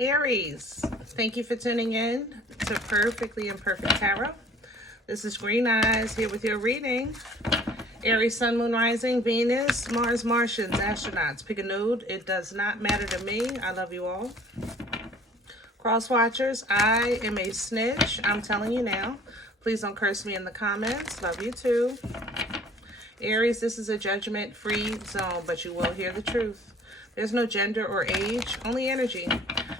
Aries, thank you for tuning in to Perfectly Imperfect Tarot. This is Green Eyes here with your reading. Aries, Sun, Moon, Rising, Venus, Mars, Martians, astronauts. Pick a node. It does not matter to me. I love you all. Cross watchers, I am a snitch. I'm telling you now. Please don't curse me in the comments. Love you too. Aries, this is a judgment-free zone, but you will hear the truth. There's no gender or age, only energy.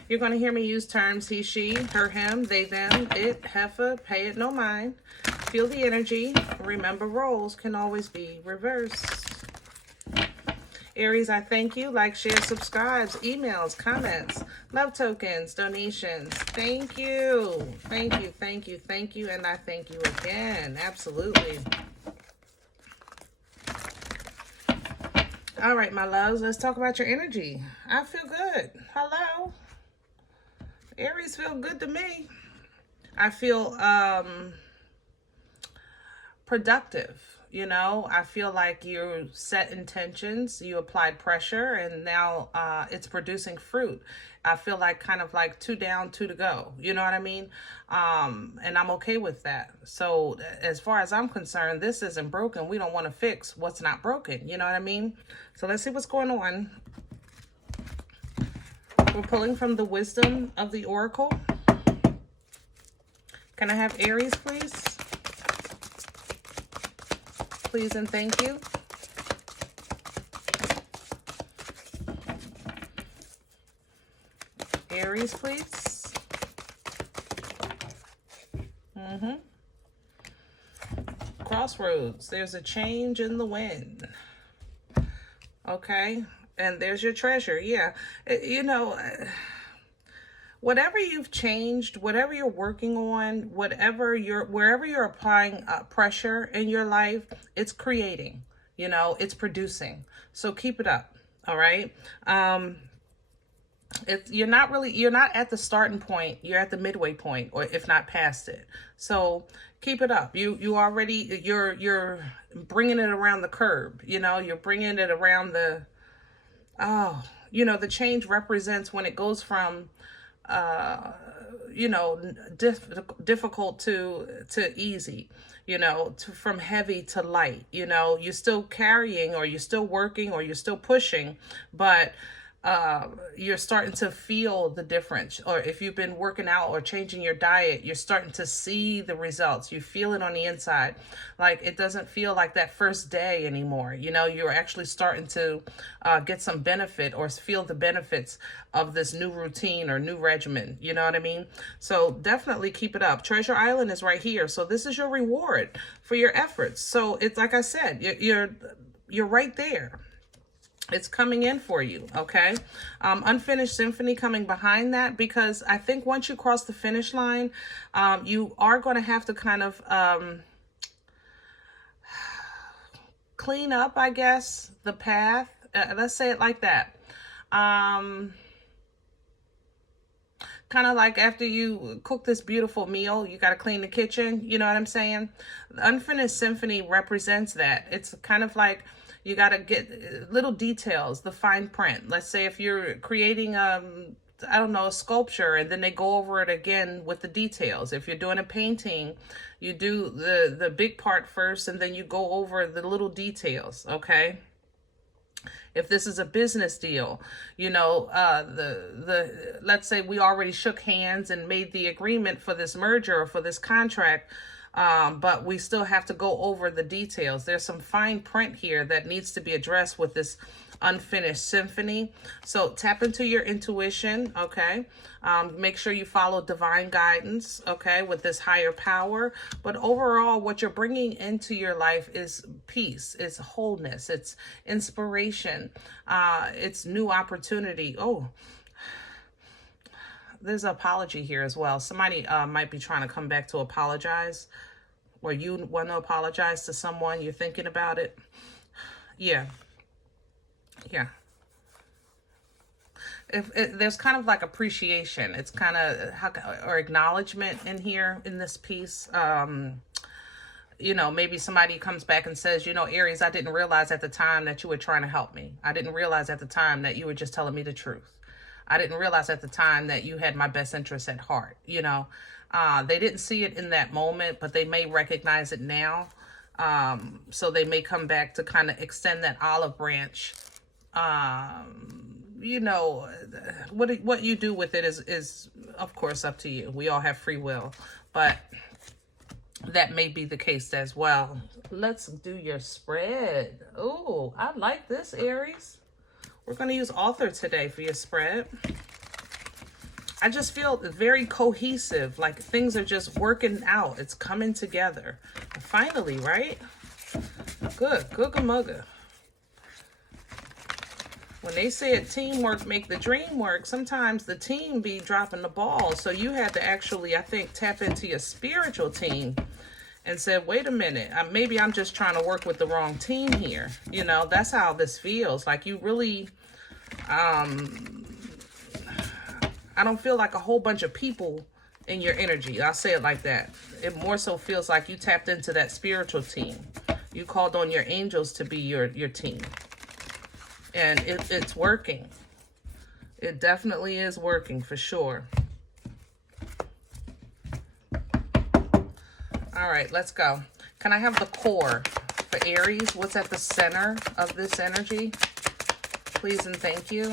You're going to hear me use terms he, she, her, him, they, them, it, heifer, pay it no mind. Feel the energy. Remember, roles can always be reversed. Aries, I thank you. Like, share, subscribes, emails, comments, love tokens, donations. Thank you. Thank you, thank you, thank you, and I thank you again. Absolutely. All right, my loves, let's talk about your energy. I feel good. Hello. Aries feel good to me. I feel productive. You know, I feel like you set intentions, you applied pressure, and now it's producing fruit. I feel like kind of like 2 down, 2 to go. You know what I mean? And I'm okay with that. So as far as I'm concerned, this isn't broken. We don't want to fix what's not broken. You know what I mean? So let's see what's going on. We're pulling from the wisdom of the Oracle. Can I have Aries, please? Please and thank you. Aries, please. Crossroads. There's a change in the wind. Okay. And there's your treasure. Yeah. You know, whatever you've changed, whatever you're working on, wherever you're applying pressure in your life, it's creating, you know, it's producing. So keep it up. All right. You're not at the starting point. You're at the midway point, or if not past it. So keep it up. You're bringing it around the curb. You know, you're bringing it around the, you know, the change represents when it goes from, you know, difficult to easy, you know, from heavy to light. You know, you're still carrying, or you're still working, or you're still pushing, but you're starting to feel the difference. Or if you've been working out or changing your diet, you're starting to see the results. You feel it on the inside. Like, it doesn't feel like that first day anymore. You know, you're actually starting to get some benefit, or feel the benefits of this new routine or new regimen. You know what I mean? So definitely keep it up. Treasure Island is right here. So this is your reward for your efforts. So it's like I said, you're right there. It's coming in for you, okay? Unfinished symphony coming behind that, because I think once you cross the finish line, you are going to have to kind of clean up, I guess, the path. Let's say it like that. Kind of like after you cook this beautiful meal, you got to clean the kitchen. You know what I'm saying? The unfinished symphony represents that. It's kind of like, you got to get little details, the fine print. Let's say if you're creating, I don't know, a sculpture, and then they go over it again with the details. If you're doing a painting, you do the big part first, and then you go over the little details, okay? If this is a business deal, you know, let's say we already shook hands and made the agreement for this merger or for this contract, but we still have to go over the details. There's some fine print here that needs to be addressed with this unfinished symphony. So tap into your intuition, okay? Make sure you follow divine guidance, okay, with this higher power. But overall, what you're bringing into your life is peace, it's wholeness, it's inspiration, it's new opportunity. Oh, there's an apology here as well. Somebody might be trying to come back to apologize, or you want to apologize to someone. You're thinking about it. Yeah. If there's kind of like appreciation, it's kind of or acknowledgement in here in this piece. You know, maybe somebody comes back and says, you know, Aries, I didn't realize at the time that you were trying to help me. I didn't realize at the time that you were just telling me the truth. I didn't realize at the time that you had my best interest at heart, you know. They didn't see it in that moment, but they may recognize it now. So they may come back to kind of extend that olive branch. You know, what you do with it is of course up to you. We all have free will, but that may be the case as well. Let's do your spread. Oh, I like this, Aries. We're going to use author today for your spread. I just feel very cohesive, like things are just working out. It's coming together. Finally, right? Good. Googa-mugga. When they said teamwork make the dream work, sometimes the team be dropping the ball. So you had to actually, I think, tap into your spiritual team and said, wait a minute, maybe I'm just trying to work with the wrong team here. You know, that's how this feels. Like you really, I don't feel like a whole bunch of people in your energy. I'll say it like that. It more so feels like you tapped into that spiritual team. You called on your angels to be your team. And it's working. It definitely is working for sure. All right, let's go. Can I have the core for Aries? What's at the center of this energy? Please and thank you.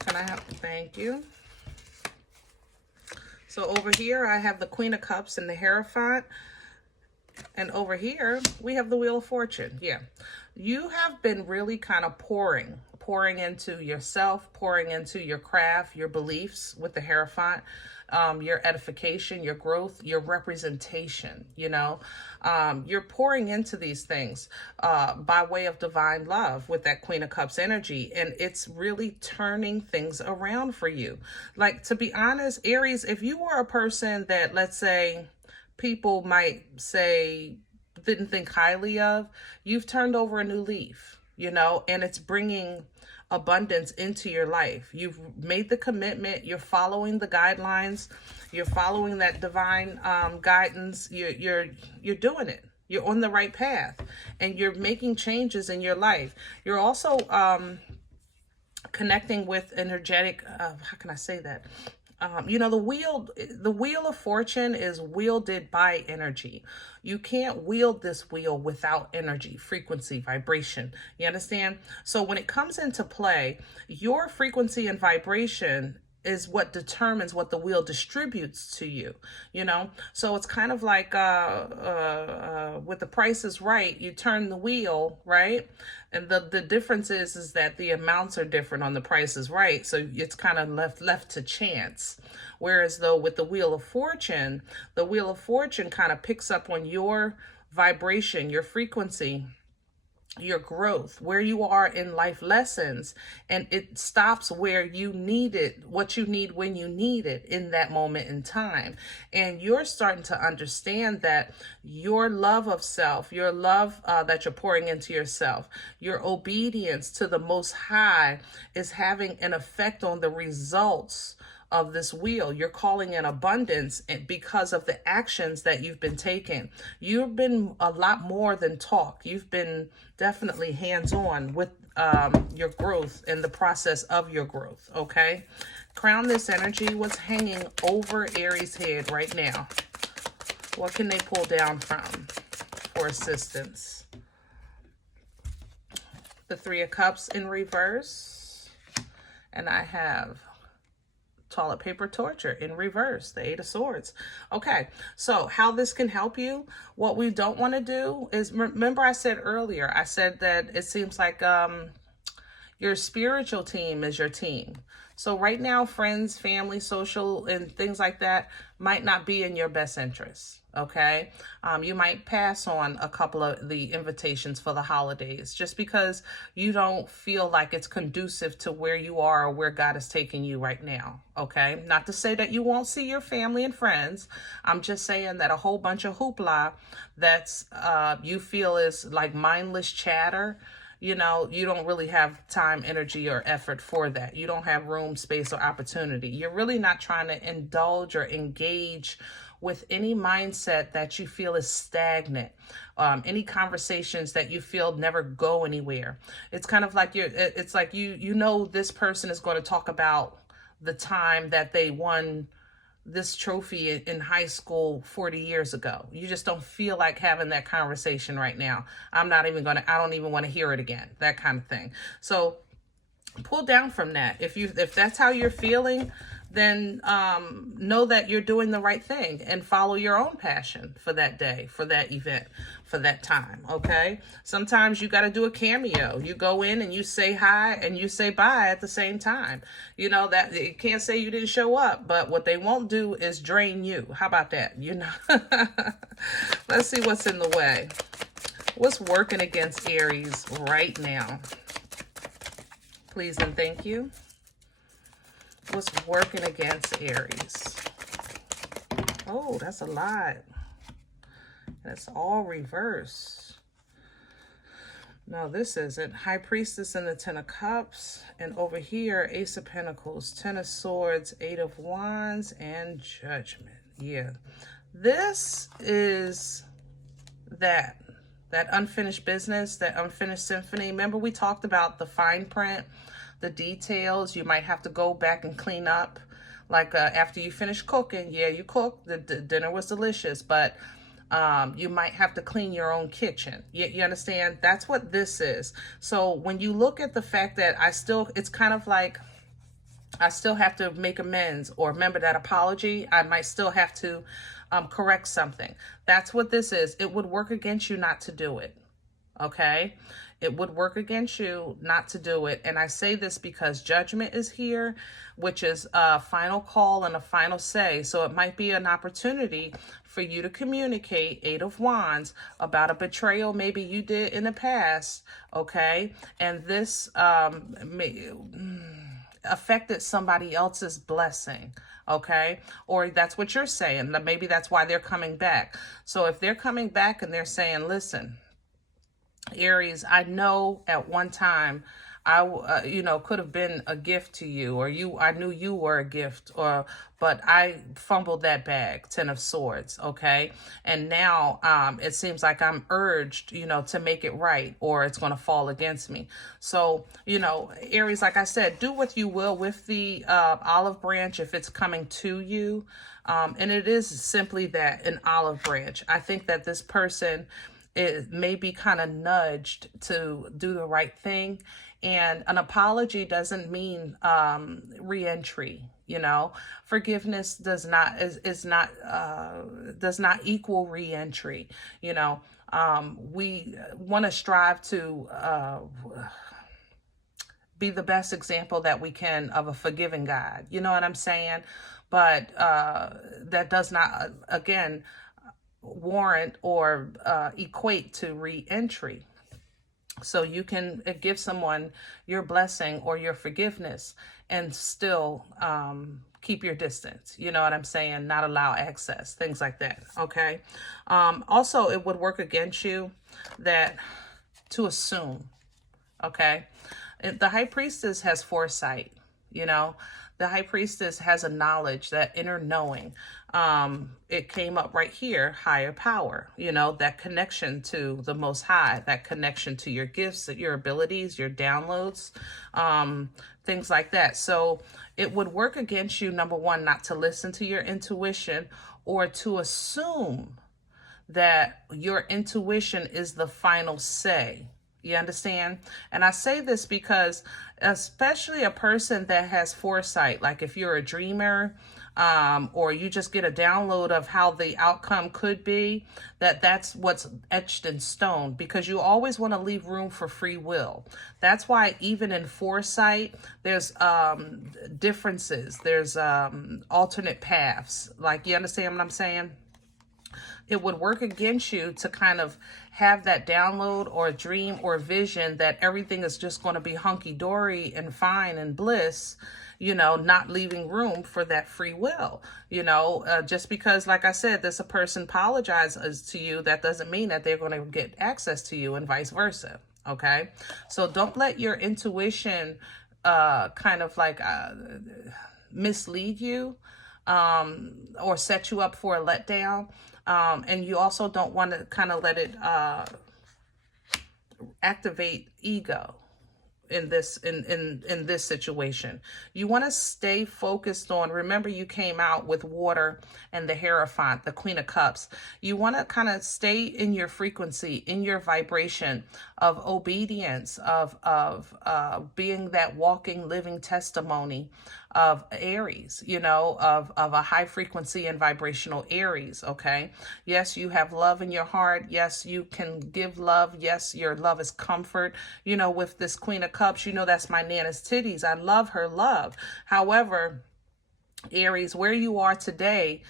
Can I have, thank you. So over here, I have the Queen of Cups and the Hierophant. And over here, we have the Wheel of Fortune. Yeah. You have been really kind of pouring into yourself, pouring into your craft, your beliefs with the Hierophant, your edification, your growth, your representation, you know. You're pouring into these things by way of divine love with that Queen of Cups energy. And it's really turning things around for you. Like, to be honest, Aries, if you were a person that, let's say, people might say didn't think highly of, you've turned over a new leaf, you know, and it's bringing abundance into your life. You've made the commitment, you're following the guidelines, you're following that divine guidance, you're doing it. You're on the right path and you're making changes in your life. You're also connecting with energetic, how can I say that? You know, the wheel of fortune is wielded by energy. You can't wield this wheel without energy, frequency, vibration. You understand? So when it comes into play, your frequency and vibration is what determines what the wheel distributes to you, you know? So it's kind of like with The Price is Right, you turn the wheel, right? And the difference is that the amounts are different on The Price is Right. So it's kind of left to chance. Whereas though with the Wheel of Fortune kind of picks up on your vibration, your frequency, your growth, where you are in life lessons, and it stops where you need it, what you need when you need it in that moment in time. And you're starting to understand that your love of self, your love that you're pouring into yourself, your obedience to the Most High is having an effect on the results of this wheel. You're calling in abundance because of the actions that you've been taking. You've been a lot more than talk. You've been definitely hands-on with your growth and the process of your growth, okay? Crown this energy. What's hanging over Aries' head right now? What can they pull down from for assistance? The Three of Cups in reverse. And I have toilet paper torture in reverse, the Eight of Swords. Okay, so how this can help you, what we don't want to do is, remember I said earlier, I said that it seems like your spiritual team is your team. So right now, friends, family, social, and things like that might not be in your best interest, okay? You might pass on a couple of the invitations for the holidays just because you don't feel like it's conducive to where you are or where God is taking you right now, okay? Not to say that you won't see your family and friends. I'm just saying that a whole bunch of hoopla that's you feel is like mindless chatter, you know, you don't really have time, energy, or effort for that. You don't have room, space, or opportunity. You're really not trying to indulge or engage with any mindset that you feel is stagnant, any conversations that you feel never go anywhere. It's kind of like it's like you know this person is going to talk about the time that they won this trophy in high school 40 years ago. You just don't feel like having that conversation right now. I don't even want to hear it again, that kind of thing. So pull down from that. If that's how you're feeling, then know that you're doing the right thing and follow your own passion for that day, for that event, for that time. Okay. Sometimes you got to do a cameo. You go in and you say hi and you say bye at the same time. You know that you can't say you didn't show up, but what they won't do is drain you. How about that? You know, let's see what's in the way. What's working against Aries right now? Please and thank you. What's working against Aries? Oh, that's a lot. That's all reverse. No, this isn't. High Priestess and the Ten of Cups. And over here, Ace of Pentacles, Ten of Swords, Eight of Wands, and Judgment. Yeah. This is that unfinished business, that unfinished symphony. Remember we talked about the fine print, the details. You might have to go back and clean up. Like after you finish cooking, yeah, you cooked, the dinner was delicious, but you might have to clean your own kitchen. You understand? That's what this is. So when you look at the fact that it's kind of like I still have to make amends or remember that apology, I might still have to correct something. That's what this is. It would work against you not to do it. Okay? It would work against you not to do it. And I say this because Judgment is here, which is a final call and a final say. So it might be an opportunity for you to communicate, Eight of Wands, about a betrayal maybe you did in the past. Okay? And this affected somebody else's blessing. Okay? Or that's what you're saying. Maybe that's why they're coming back. So if they're coming back and they're saying, listen, Aries, I know at one time I could have been a gift to you, or I knew you were a gift, but I fumbled that bag, Ten of Swords. Okay. And now, it seems like I'm urged, to make it right, or it's going to fall against me. So, Aries, like I said, do what you will with the, olive branch, if it's coming to you. And it is simply that, an olive branch. I think that this person, it may be kind of nudged to do the right thing. And an apology doesn't mean re-entry. Forgiveness does not equal re-entry. We want to strive to be the best example that we can of a forgiving God. You know what I'm saying? But that does not, again, warrant or equate to re-entry. So you can give someone your blessing or your forgiveness and still keep your distance. You know what I'm saying? Not allow access, things like that. Okay. Also, it would work against you to assume. Okay. The High Priestess has foresight. The High Priestess has a knowledge, that inner knowing. It came up right here, higher power, that connection to the Most High, that connection to your gifts, your abilities, your downloads, things like that. So it would work against you, number one, not to listen to your intuition or to assume that your intuition is the final say. You understand? And I say this because especially a person that has foresight, like if you're a dreamer, or you just get a download of how the outcome could be, that's what's etched in stone, because you always want to leave room for free will. That's why even in foresight, there's differences. There's alternate paths. Like, you understand what I'm saying? It would work against you to kind of have that download or dream or vision that everything is just going to be hunky-dory and fine and bliss, not leaving room for that free will. Just because, like I said, this a person apologizes to you, that doesn't mean that they're going to get access to you, and vice versa. Okay. So don't let your intuition kind of like mislead you. or set you up for a letdown. And you also don't want to kind of let it activate ego in this situation. You want to stay focused on, remember you came out with water and the Hierophant, the Queen of Cups. You want to kind of stay in your frequency, in your vibration of obedience, of being that walking, living testimony of Aries, you know, of a high frequency and vibrational Aries, okay? Yes, you have love in your heart. Yes, you can give love. Yes, your love is comfort. You know, with this Queen of Cups, you know, that's my Nana's titties. I love her love. However, Aries, where you are today,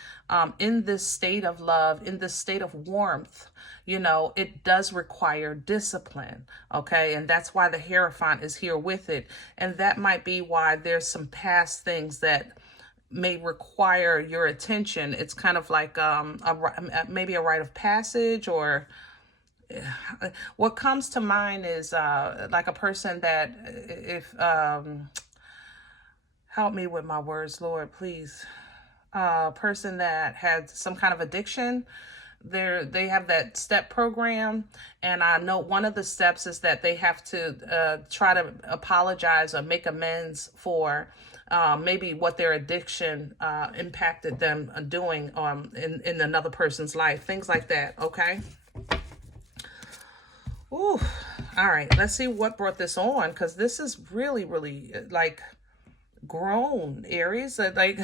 in this state of love, in this state of warmth, you know, it does require discipline, okay? And that's why the Hierophant is here with it. And that might be why there's some past things that may require your attention. It's kind of like maybe a rite of passage, or what comes to mind is like a person that, if help me with my words, Lord, please. Person that had some kind of addiction, they have that step program, and I know one of the steps is that they have to try to apologize or make amends for maybe what their addiction impacted them doing in another person's life, things like that. Okay. Ooh. All right, let's see what brought this on, because this is really, really like grown, Aries. Like,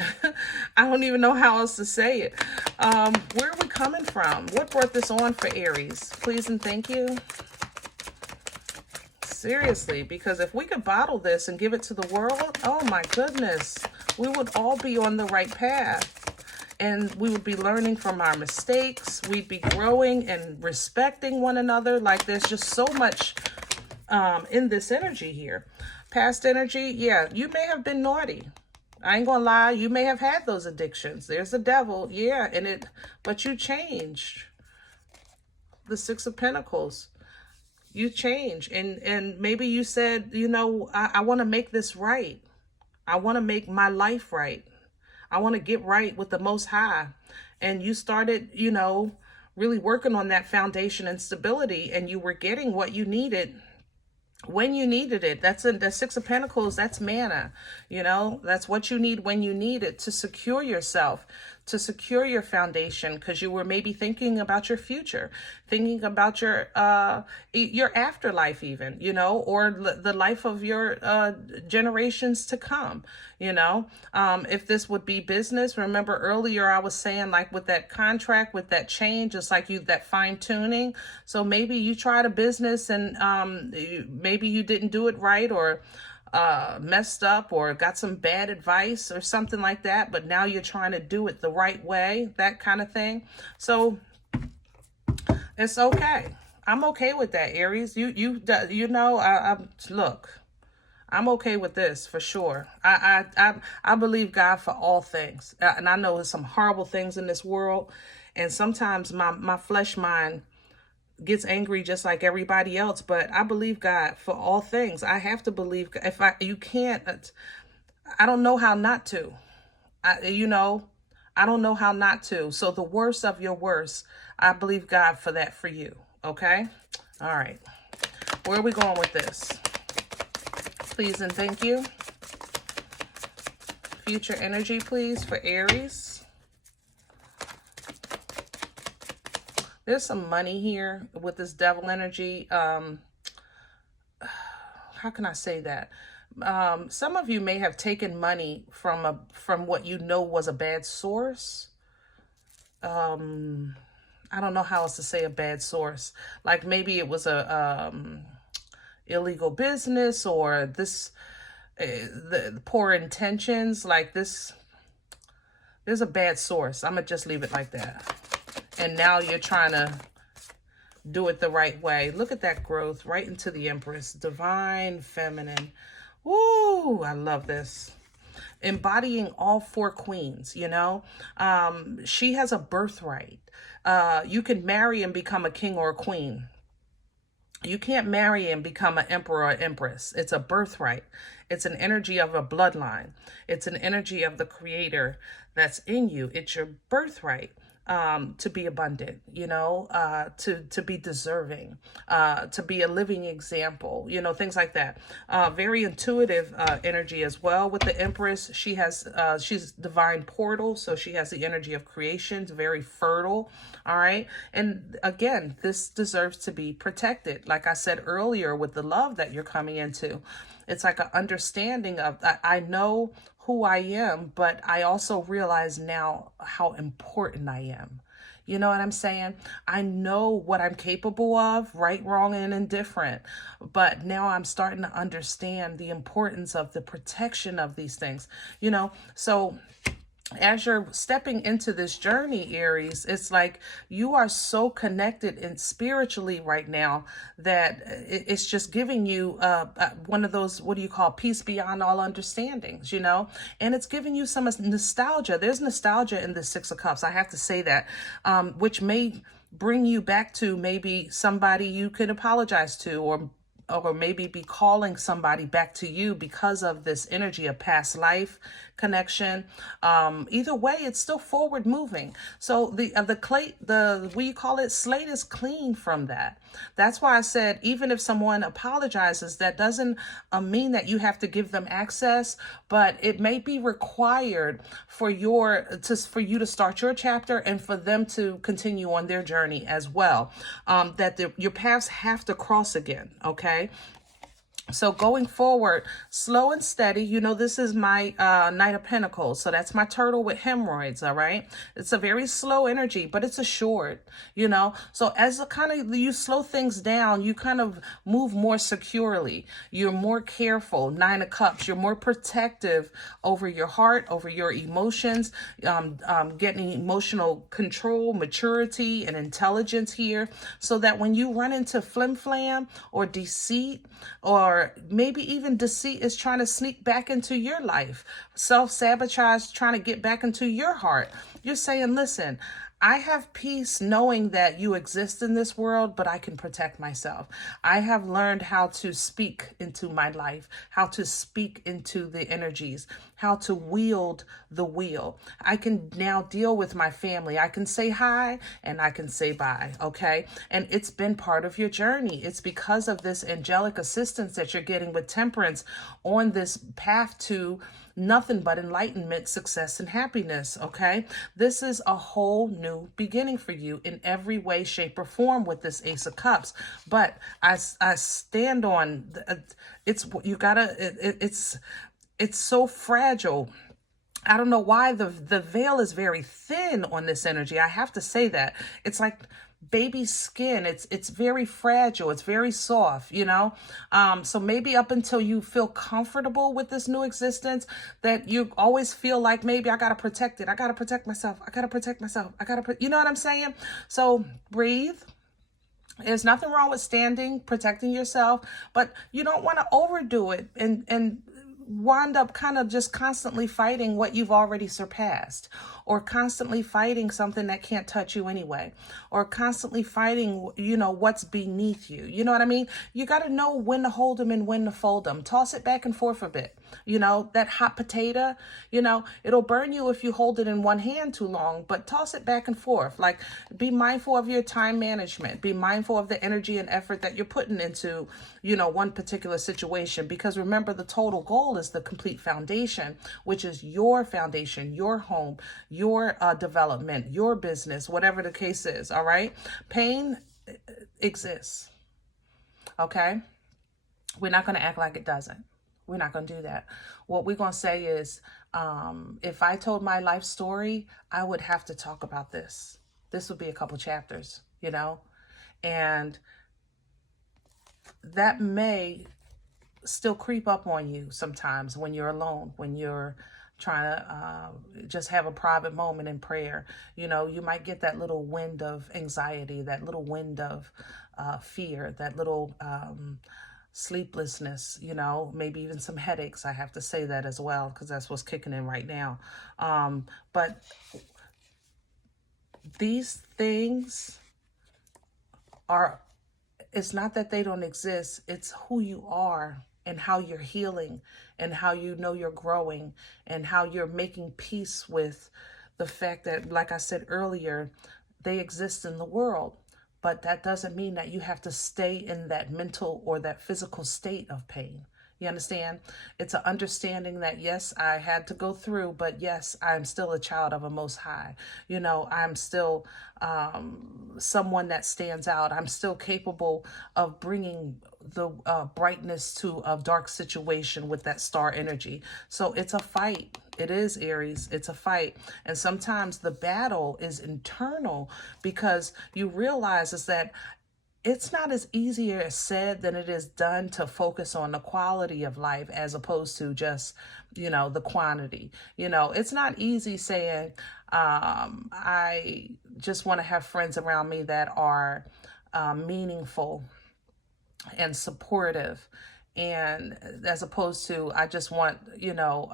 I don't even know how else to say it. Where are we coming from? What brought this on for Aries? Please and thank you. Seriously, because if we could bottle this and give it to the world, oh my goodness, we would all be on the right path. And we would be learning from our mistakes. We'd be growing and respecting one another. Like, there's just so much in this energy here. Past energy, yeah, you may have been naughty. I ain't gonna lie, you may have had those addictions. There's the devil, yeah, but you changed. The Six of Pentacles. You changed, and maybe you said, you know, I want to make this right. I want to make my life right. I want to get right with the Most High. And you started, you know, really working on that foundation and stability, and you were getting what you needed when you needed it. That's in the Six of Pentacles. That's manna, you know, that's what you need when you need it to secure yourself, to secure your foundation, because you were maybe thinking about your future, thinking about your afterlife even, you know, or the life of your generations to come, you know. If this would be business, remember earlier I was saying, like, with that contract, with that change, it's like that fine tuning. So maybe you tried a business and maybe you didn't do it right, or messed up, or got some bad advice or something like that, but now you're trying to do it the right way, that kind of thing. So it's okay. I'm okay with that, Aries. You know, look, I'm okay with this for sure. I believe God for all things, and I know there's some horrible things in this world, and sometimes my flesh mind gets angry just like everybody else, but I believe God for all things. I have to believe. You can't, I don't know how not to. I don't know how not to. So the worst of your worst, I believe God for that for you. Okay? All right. Where are we going with this? Please and thank you. Future energy, please, for Aries. There's some money here with this devil energy. How can I say that? Some of you may have taken money from what you know was a bad source. I don't know how else to say a bad source. Like, maybe it was a illegal business, or this the poor intentions. Like, this, there's a bad source. I'm gonna just leave it like that. And now you're trying to do it the right way. Look at that growth right into the Empress. Divine Feminine. Woo, I love this. Embodying all four queens, you know. She has a birthright. You can marry and become a king or a queen. You can't marry and become an emperor or empress. It's a birthright. It's an energy of a bloodline. It's an energy of the creator that's in you. It's your birthright, to be abundant, to be deserving, to be a living example, things like that. Very intuitive energy as well with the Empress. She's divine portal, so she has the energy of creation, very fertile. All right. And again, this deserves to be protected. Like I said earlier, with the love that you're coming into, it's like an understanding of, I know who I am, but I also realize now how important I am. You know what I'm saying? I know what I'm capable of, right, wrong, and indifferent. But now I'm starting to understand the importance of the protection of these things, So as you're stepping into this journey, Aries, it's like you are so connected and spiritually right now that it's just giving you one of those, what do you call, peace beyond all understandings, and it's giving you some nostalgia. There's nostalgia in the Six of Cups. I have to say that, which may bring you back to maybe somebody you could apologize to, or maybe be calling somebody back to you because of this energy of past life connection. Either way, it's still forward moving. So the what you call it, slate is clean from that. That's why I said, even if someone apologizes, that doesn't mean that you have to give them access, but it may be required for you to start your chapter and for them to continue on their journey as well. Your paths have to cross again. Okay. So going forward, slow and steady, this is my Knight of Pentacles. So that's my turtle with hemorrhoids, all right? It's a very slow energy, but it's assured, So as you slow things down, you kind of move more securely. You're more careful. Nine of Cups, you're more protective over your heart, over your emotions, getting emotional control, maturity, and intelligence here, so that when you run into flim-flam or deceit, or maybe even deceit is trying to sneak back into your life, self-sabotage trying to get back into your heart, you're saying, listen, I have peace knowing that you exist in this world, but I can protect myself. I have learned how to speak into my life, how to speak into the energies, how to wield the wheel. I can now deal with my family. I can say hi and I can say bye, okay? And it's been part of your journey. It's because of this angelic assistance that you're getting with Temperance on this path to nothing but enlightenment, success, and happiness, okay? This is a whole new beginning for you in every way, shape, or form with this Ace of Cups. But I stand on, it's so fragile. I don't know why the veil is very thin on this energy. I have to say that. It's like baby skin. It's very fragile. It's very soft, so maybe up until you feel comfortable with this new existence, that you always feel like, maybe I got to protect it. I got to protect myself. I got to protect myself. You know what I'm saying? So breathe. There's nothing wrong with protecting yourself, but you don't want to overdo it and wind up kind of just constantly fighting what you've already surpassed, or constantly fighting something that can't touch you anyway, or constantly fighting, what's beneath you. You know what I mean? You got to know when to hold them and when to fold them. Toss it back and forth a bit. That hot potato, it'll burn you if you hold it in one hand too long, but toss it back and forth. Like, be mindful of your time management. Be mindful of the energy and effort that you're putting into, one particular situation, because remember, the total goal is the complete foundation, which is your foundation, your home, your development, your business, whatever the case is. All right. Pain exists. Okay. We're not going to act like it doesn't. We're not going to do that. What we're going to say is, if I told my life story, I would have to talk about this. This would be a couple chapters, and that may still creep up on you sometimes when you're alone, when you're trying to just have a private moment in prayer. You might get that little wind of anxiety, that little wind of fear, that little sleeplessness, maybe even some headaches. I have to say that as well, because that's what's kicking in right now. But these things are it's not that they don't exist. It's who you are and how you're healing and how you know you're growing and how you're making peace with the fact that, like I said earlier, they exist in the world. But that doesn't mean that you have to stay in that mental or that physical state of pain. You understand? It's an understanding that, yes, I had to go through, but yes, I'm still a child of a Most High. You know, I'm still someone that stands out. I'm still capable of bringing the brightness to a dark situation with that star energy. So it's a fight. It is, Aries. It's a fight. And sometimes the battle is internal because you realize is that it's not as easier said than it is done to focus on the quality of life as opposed to just, you know, the quantity. You know, it's not easy saying, I just want to have friends around me that are meaningful and supportive. And as opposed to, I just want, you know,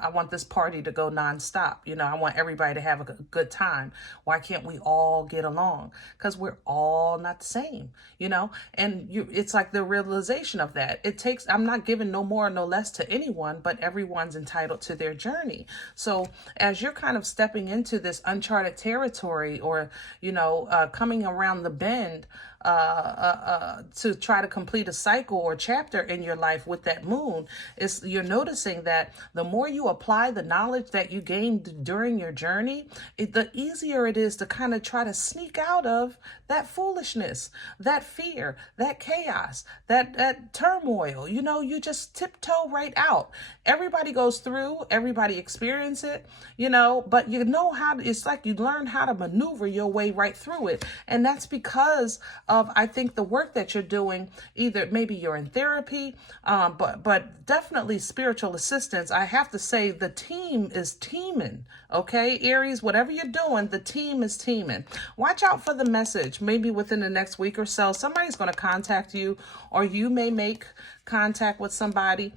I want this party to go nonstop. You know, I want everybody to have a good time. Why can't we all get along? Because we're all not the same, you know? And it's like the realization of that. It takes, I'm not giving no more, no less to anyone, but everyone's entitled to their journey. So as you're kind of stepping into this uncharted territory or, you know, coming around the bend, to try to complete a cycle or chapter in your life with that moon, is you're noticing that the more you apply the knowledge that you gained during your journey, the easier it is to kind of try to sneak out of that foolishness, that fear, that chaos, that turmoil. You know, you just tiptoe right out. Everybody goes through, everybody experience it, you know, but you know how it's like you learn how to maneuver your way right through it. And that's because of, I think, the work that you're doing. Either maybe you're in therapy, but definitely spiritual assistance. I have to say the team is teaming. Okay, Aries, whatever you're doing, the team is teaming. Watch out for the message. Maybe within the next week or so, somebody's going to contact you, or you may make contact with somebody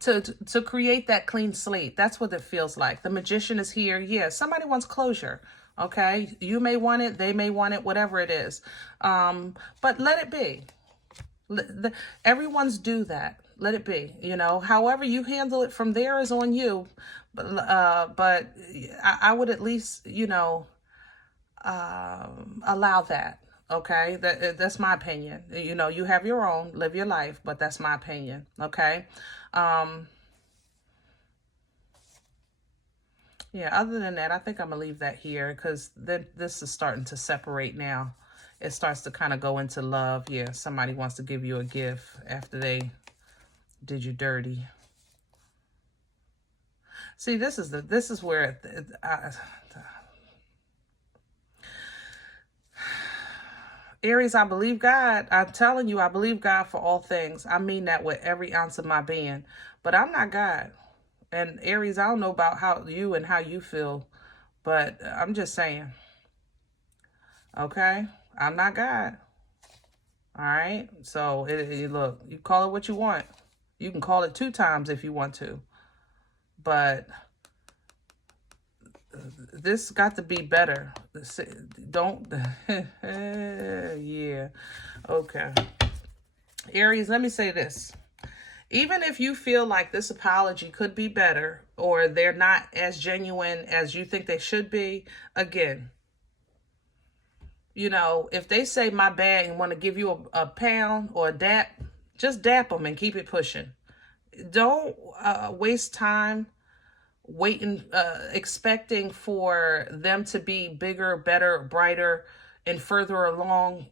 to create that clean slate. That's what it feels like. The magician is here. Yeah, somebody wants closure. Okay, you may want it, they may want it, whatever it is. But let it be. Everyone's do that. Let it be. You know, however you handle it from there is on you. But I would at least, you know, allow that. Okay, that's my opinion. You know, you have your own, live your life, but that's my opinion. Okay. Yeah, other than that, I think I'm gonna leave that here because then this is starting to separate now. It starts to kind of go into love. Yeah, somebody wants to give you a gift after they did you dirty. See, this is where Aries, I believe God. I'm telling you, I believe God for all things. I mean that with every ounce of my being. But I'm not God. And Aries, I don't know about how you feel, but I'm just saying. Okay? I'm not God. All right? So, look, you call it what you want. You can call it 2 times if you want to. But this got to be better. Don't. Yeah. Okay. Aries, let me say this. Even if you feel like this apology could be better or they're not as genuine as you think they should be, again, you know, if they say my bad and want to give you a pound or a dap, just dap them and keep it pushing. Don't waste time waiting, expecting for them to be bigger, better, brighter, and further along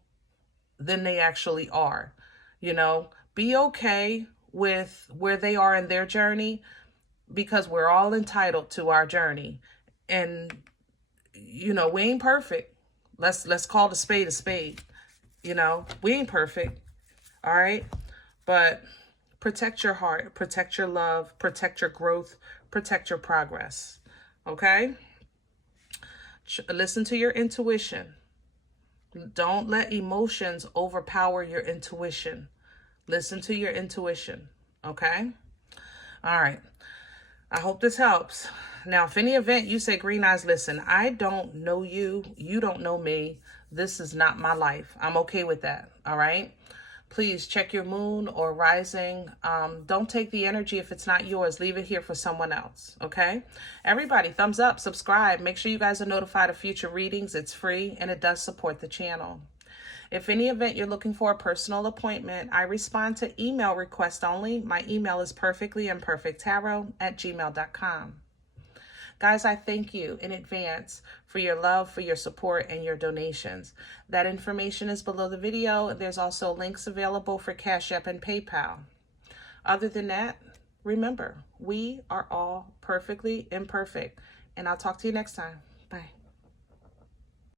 than they actually are. You know, be okay with where they are in their journey because we're all entitled to our journey. And, you know, we ain't perfect. Let's call the spade a spade. You know, we ain't perfect. All right. But protect your heart, protect your love, protect your growth, protect your progress. Okay. Listen to your intuition. Don't let emotions overpower your intuition. Listen to your intuition. Okay. All right. I hope this helps. Now, if any event you say, Green Eyes, listen, I don't know you. You don't know me. This is not my life. I'm okay with that. All right. Please check your moon or rising. Don't take the energy if it's not yours. Leave it here for someone else, okay? Everybody, thumbs up, subscribe. Make sure you guys are notified of future readings. It's free, and it does support the channel. If any event you're looking for a personal appointment, I respond to email requests only. My email is perfectlyimperfecttarot@gmail.com. Guys, I thank you in advance for your love, for your support, and your donations. That information is below the video. There's also links available for CashApp and PayPal. Other than that, remember, we are all perfectly imperfect. And I'll talk to you next time. Bye.